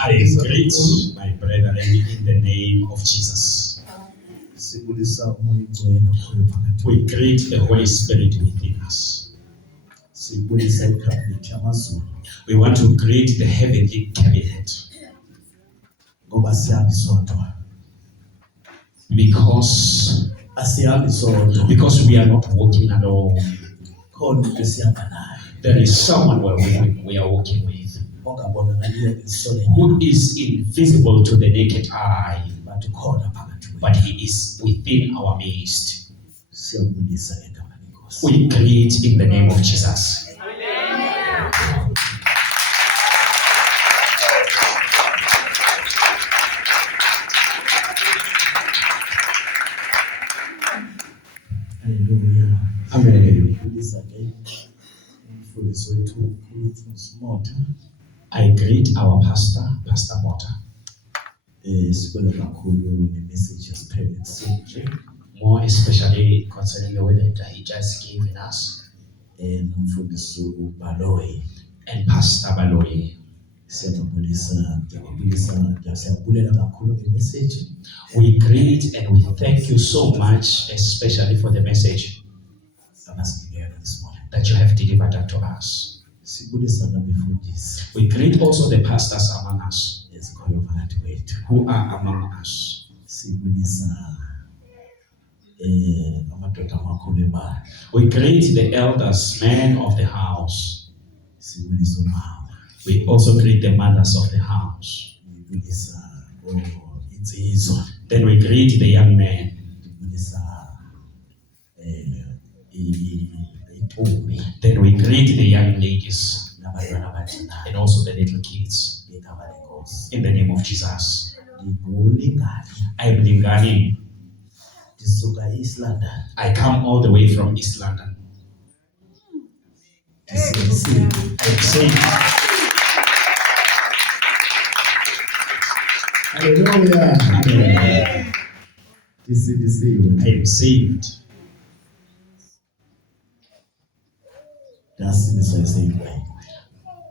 I greet my brethren in the name of Jesus. We greet the Holy Spirit within us. We want to greet the heavenly cabinet. Because we are not walking alone. There is someone we are walking with, who is invisible to the naked eye, but he is within our midst. We greet in the name of Jesus. Amen. I greet our pastor, Pastor Mota. More especially concerning the word that he just gave us. And Pastor Baloyi. We greet and we thank you so much, especially for the message that you have delivered unto us. We greet also the pastors among us, who are among us. We greet the elders, men of the house. We also greet the mothers of the house. Then we greet the young men. Then we greet the young ladies and also the little kids. In the name of Jesus. I'm Lingani. I come all the way from East London. I'm saved. Hallelujah. I am saved.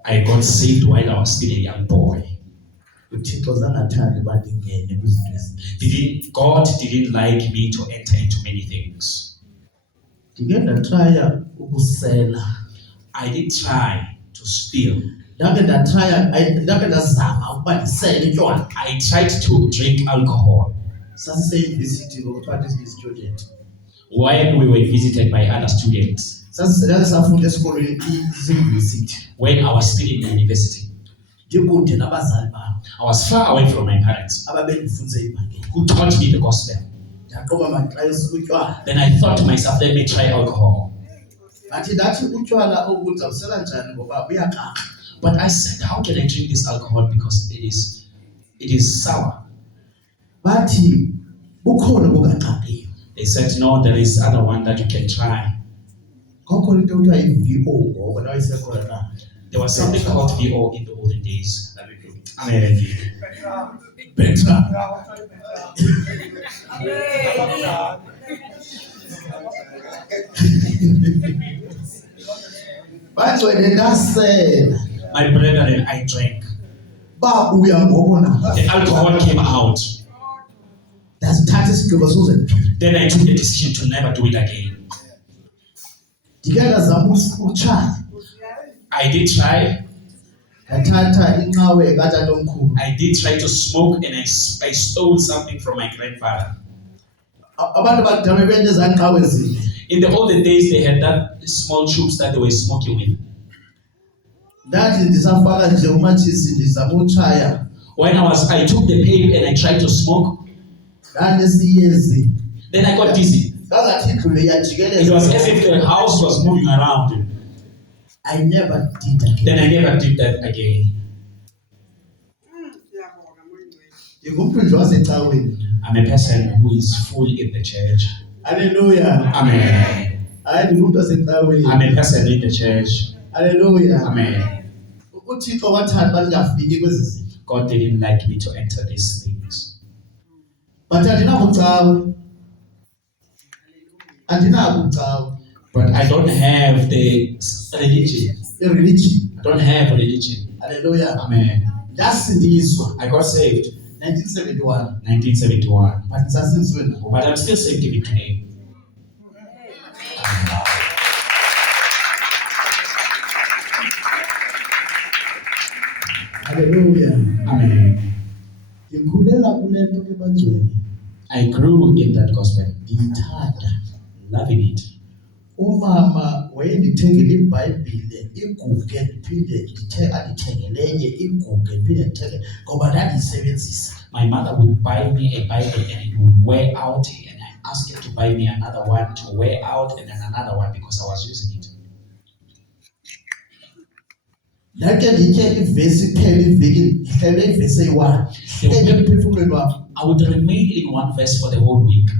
I got saved while I was still a young boy. God didn't like me to enter into many things. I did try to steal. I tried to drink alcohol when we were visited by other students. When I was still in university, I was far away from my parents, who taught me the gospel. Then I thought to myself, let me try alcohol. But I said, how can I drink this alcohol, because it is sour. They said, no, there is other one that you can try. There was something called VO in the olden days. Amen. Better. But when that's said, my brethren, I drank. The alcohol came out. Then I took the decision to never do it again. I did try. I did try to smoke, and I stole something from my grandfather. In the olden days, they had that small tubes that they were smoking with. When I took the pipe and I tried to smoke, then I got dizzy. It was as if the house was moving around. I never did again. Then I never did that again. I'm a person who is full in the church. Hallelujah. Amen. I'm a person in the church. Hallelujah. Amen. God didn't like me to enter these things. But I don't have the religion. I don't have religion. Hallelujah. Amen. That's this one. I got saved 1971. But I'm still saved even today. Hallelujah. Amen. I grew in that gospel. Loving it. Umama wayendithengele iBhayibhile iguge liphinde alithengele enye iguge liphinde lithenge ngoba ndandiyisebenzisa. My mother would buy me a Bible and it would wear out, and I asked her to buy me another one to wear out and then another one because I was using it. Ndake nditye ivesi iphela iveki ndihlele ivesi eyi-1 emphefumlweni wam. I would remain in one verse for the whole week.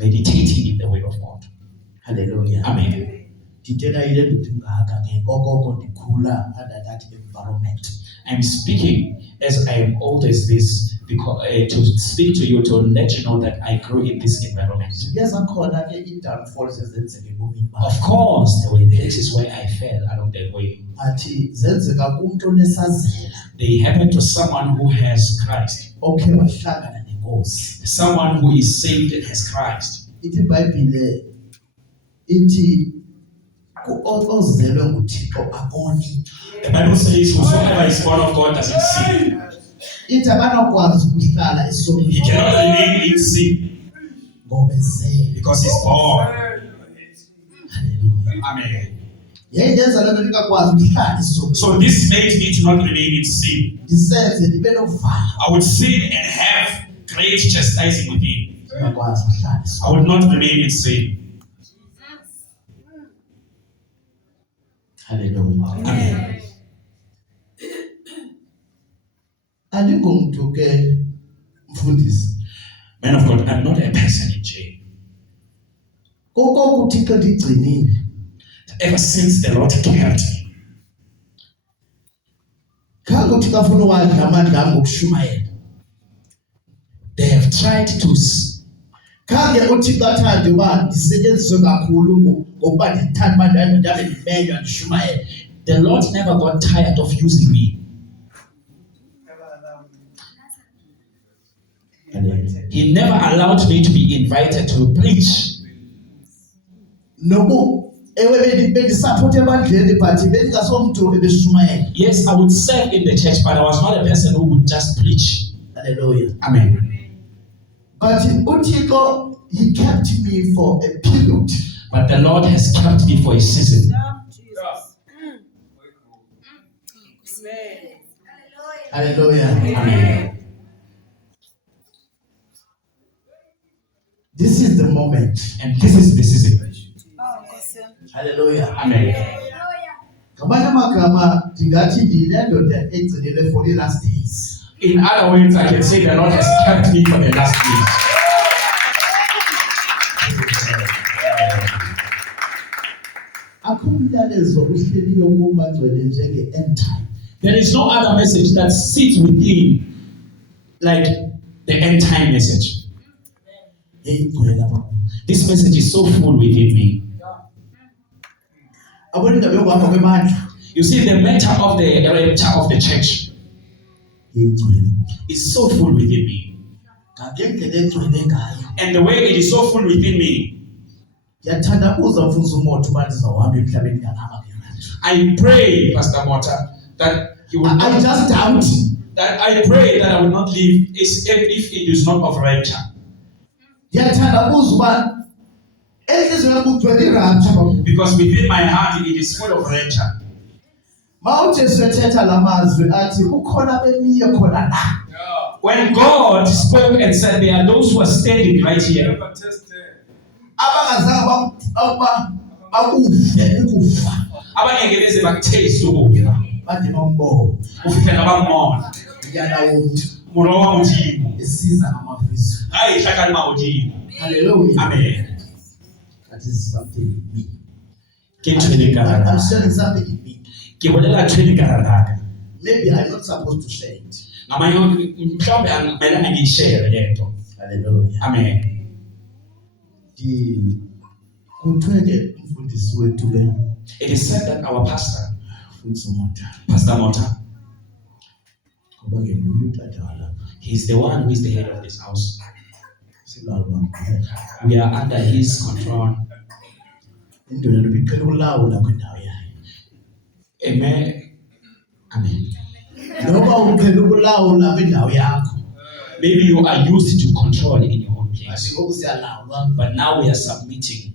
Meditating in the word of God. Hallelujah. Amen. I'm speaking as I am old as this because to speak to you to let you know that I grew in this environment. Of course, there were places where I fell along the way. They happen to someone who has Christ. Someone who is saved and has Christ. The Bible says, whosoever is born of God doesn't sin. He cannot remain in sin because he's born. Amen. So this made me to not remain in sin. I would sin and have great chastising within. I would not remain in sin. Hallelujah. Amen. Man of God, I'm not a person in jail. Ever since the Lord kept me, they have tried to. The Lord never got tired of using me. He never allowed me to be invited to preach. Yes, I would serve in the church, but I was not a person who would just preach. Hallelujah. Amen. But He kept me for a period. But the Lord has kept me for a season. Hallelujah. Amen. This is the moment. And this is the season. Hallelujah. Amen. In other words, I can say the Lord has kept me for the last days. There is no other message that sits within like the end time message. This message is so full within me. You see, the matter of the rapture of the church is so full within me. And the way it is so full within me, I pray, Pastor Mota, that you will not, I just doubt that I pray that I will not live if it is not of rapture. Because within my heart it is full of rapture. When God spoke and said there are those who are standing right here, abangengeleze bakuthese ukufa ufike nabamona muro wa mutima hayi hlakani mawudimo. Amen. That is something in me. I'm sharing something in me. Maybe I'm not supposed to share it. Hallelujah. Amen. It is said that our pastor, Pastor Mota, he's the one who is the head of this house. We are under his control. Amen. Amen. Maybe you are used to control in your own place, but now we are submitting.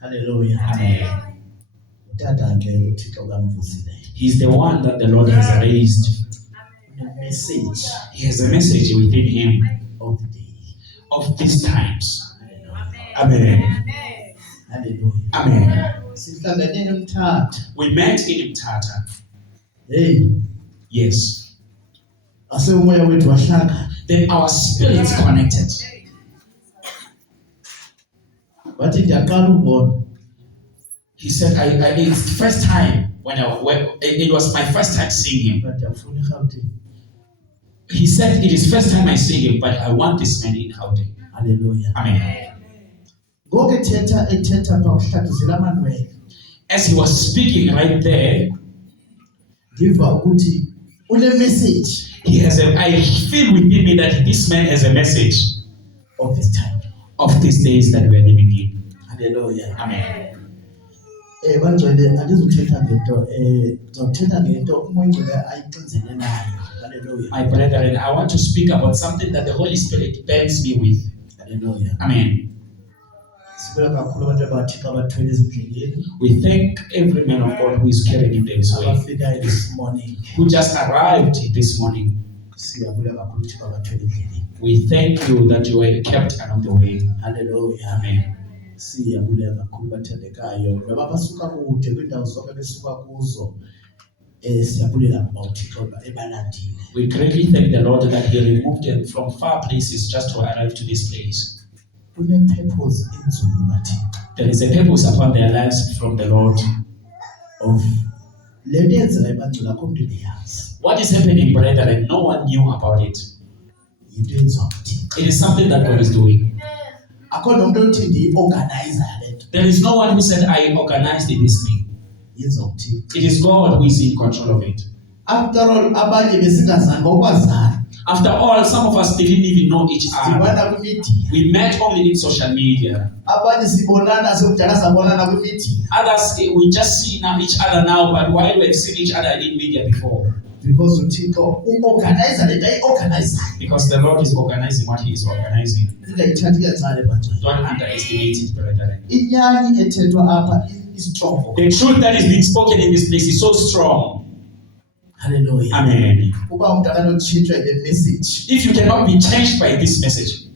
Hallelujah. Amen. He's the one that the Lord has raised. He has a message within him of these times. Amen. Hallelujah. Amen. We met in Mthatha. Hey. Yes. Then our spirits connected. He said, it's the first time it was my first time seeing him. He said, it is first time I see him, but I want this man in Gauteng. Hallelujah. Amen. As he was speaking right there, he has I feel within me that this man has a message of this time, of these days that we are living in. Hallelujah. Amen. Hallelujah. My brethren, I want to speak about something that the Holy Spirit burns me with. Hallelujah. Amen. We thank every man of God who is carrying in this way, who just arrived this morning. We thank you that you were kept along the way. Hallelujah. Amen. We greatly thank the Lord that He removed them from far places just to arrive to this place. There is a purpose upon their lives from the Lord. What is happening, brethren? No one knew about it. It is something that God is doing. There is no one who said, I organized this thing. It is God who is in control of it. After all, some of us didn't even know each other. We met only in social media. Others, we just see now each other now, but while we have seen each other in media before. Because the Lord is organizing what He is organizing. Don't underestimate it, brethren. The truth that is being spoken in this place is so strong. Hallelujah. Amen. If you cannot be changed by this message,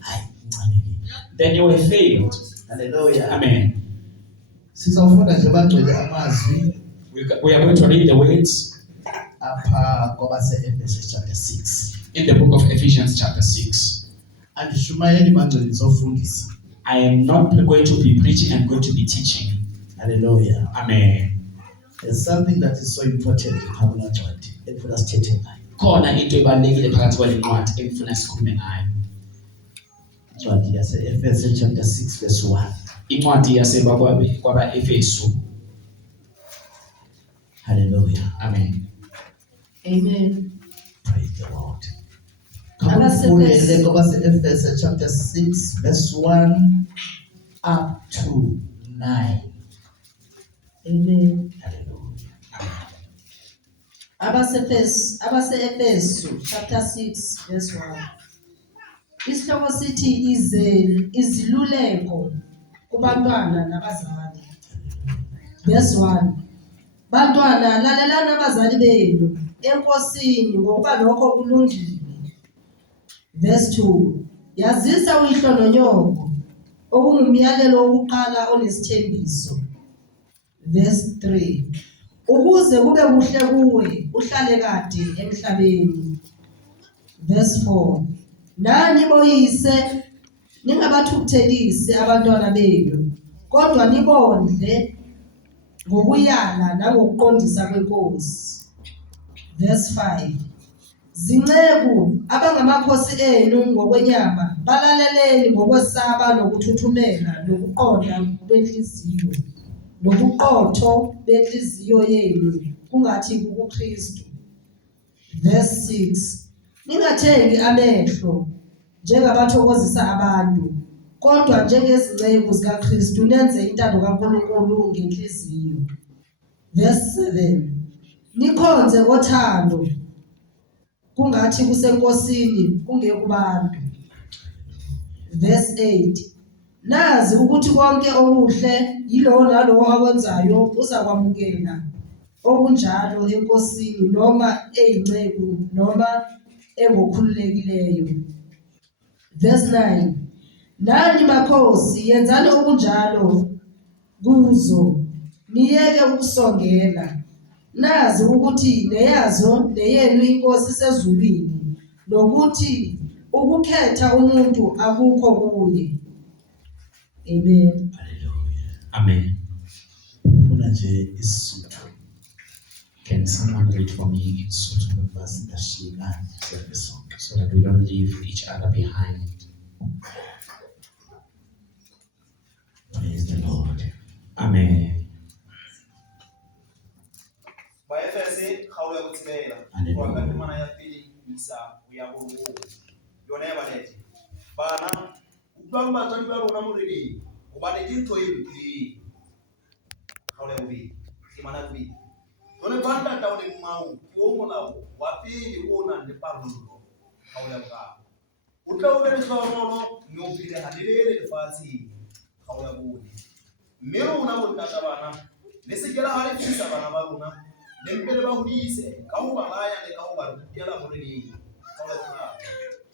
then you have failed. Hallelujah. Amen. We are going to read the words in the book of Ephesians chapter 6. I am not going to be preaching, I'm going to be teaching. Hallelujah. Amen. There's something that is so important in Pablo Church. ekufuna sithethe ngayo. Khona into ebalulekile phakathi kwale ncwadi engifuna sikhulume ngayo. Incwadi yase-Efesu chapter 6 verse 1. Incwadi kwaba-Efesu. Hallelujah. Amen. Amen. Praise the Lord. Abase-Efesu. Efesu chapter 6 verse 1 up to 9. Amen. Hallelujah. Abase-Efesu chapter 6 verse 1. Isihloko sithi iziluleko kubantwana nabazali. Verse 1. Bantwana, lalelani abazali benu enkosini ngokuba lokho kulungile. Verse 2. Yazisa uyihlo nonyoko okungumyalelo wokuqala onesithembiso. Verse 3. Ukuze kube kuhle kuwe uhlale kade emhlabeni. Verse 4. Nani boyise ningabathukuthelisi abantwana benu, kodwa nibondle ngokuyala nangokuqondisa kwenkosi. Verse 5. Zinceku abangamakhosi enu ngokwenyama, balaleleni ngokwesaba nokuthuthumela nokuqonda benhliziyo nobuqotho benhliziyo yenu kungathi kuKristu. Verse 6. Ningathengi amehlo njengabathokozisa abantu, kodwa njengezinceku zikaKristu nenze intando kaNkulunkulu ngenhliziyo. Verse 7. Nikhonze ngothando kungathi kusenkosini kungekubantu. Verse 8. Nazi ukuthi konke okuhle yilowo nalowo akwenzayo uzakwamukela okunjalo enkosini noma eyinceku noma engokhululekileyo. Verse 9. Nani makhosi yenzani okunjalo kuzo, niyeke ukusongela. Nazi ukuthi neyenu inkosi isezulwini, nokuthi ukukhetha umuntu akukho kuye. Amen. Hallelujah. Amen. Ufuna nje isizathu Can someone read for me in Sotho basingashiyekani sonke sonke. so that we don't leave each other behind? Praise the Lord. Amen. Baefese khaulu ya kutsibela Hallelujah. wakati mana ya pili isa uyabongo yona yabalete bana ubamba tsali ba rona moredi go ba le dintho e di khaulu ya bobi imana bobi yone banda ta o le mau o molao wa pili o na le parolo khaulu ya boka o tla o be le tsono mme o phile halele le fatsi khaulu ya bobi mme rona mo tata bana le se kela ha le fisa bana ba rona lempele ba hodise ka ho balaya le ka ho ba rutela moredi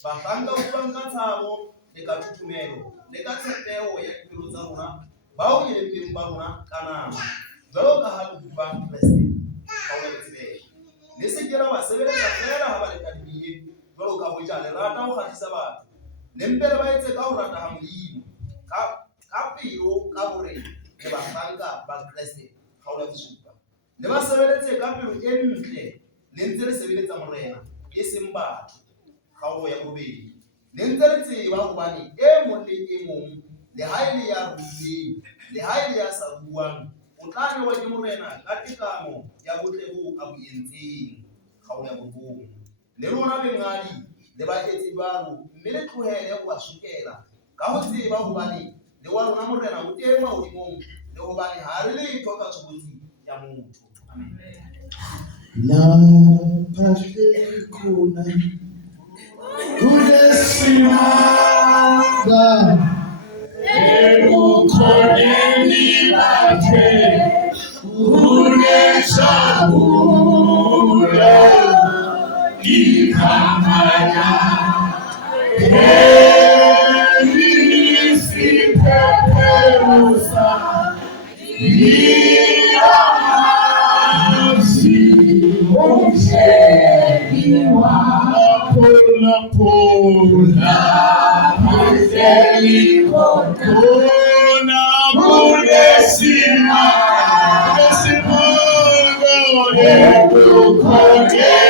ba hanga ho banka thabo le ka thutumelo le ka tshepeho ya dipelo tsa rona ba o ile peng ba rona kana jwalo ka ha ba Kriste ka ho tsebe le se kera ba sebeletsa fela ha ba le ka dibiye jwalo ka ho ja le rata ho khatisa batho lempele ba etse ka ho rata ha molimo ka pelo ka hore le ba hanga ba Kriste ka ho bosupa le ba sebeletse ka pelo e ntle le ntse le sebeletsa morena e seng batho kgaolo ya bobedi le ntse le tseba hobane e mong le e mong le ha ile ya ruileng le ha ile ya sa buang o tla newa ke morena ka tekano ya botle bo a bo entseng kgaolo ya bobong le rona bengadi le ba etse jwalo mme le tlohele ho ba sukela ka ho tseba hobane le wa rona morena o teng mahodimong le hobane ha re letho ka tshobotsi ya motho. Lapha khona kunesimanga Ekukhoneni bakhe kunejabula igama lakhe lisiphepheusa liyamazi umhleli wakho lapho umhleli khona kunesimanga ekukhoneni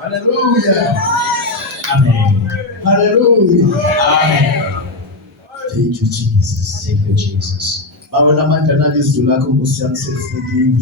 Hallelujah. Amen. Hallelujah. Amen. Thank you, Jesus. Thank you, Jesus. Baba namandla nalizwi lakho Nkosi yami selifundile.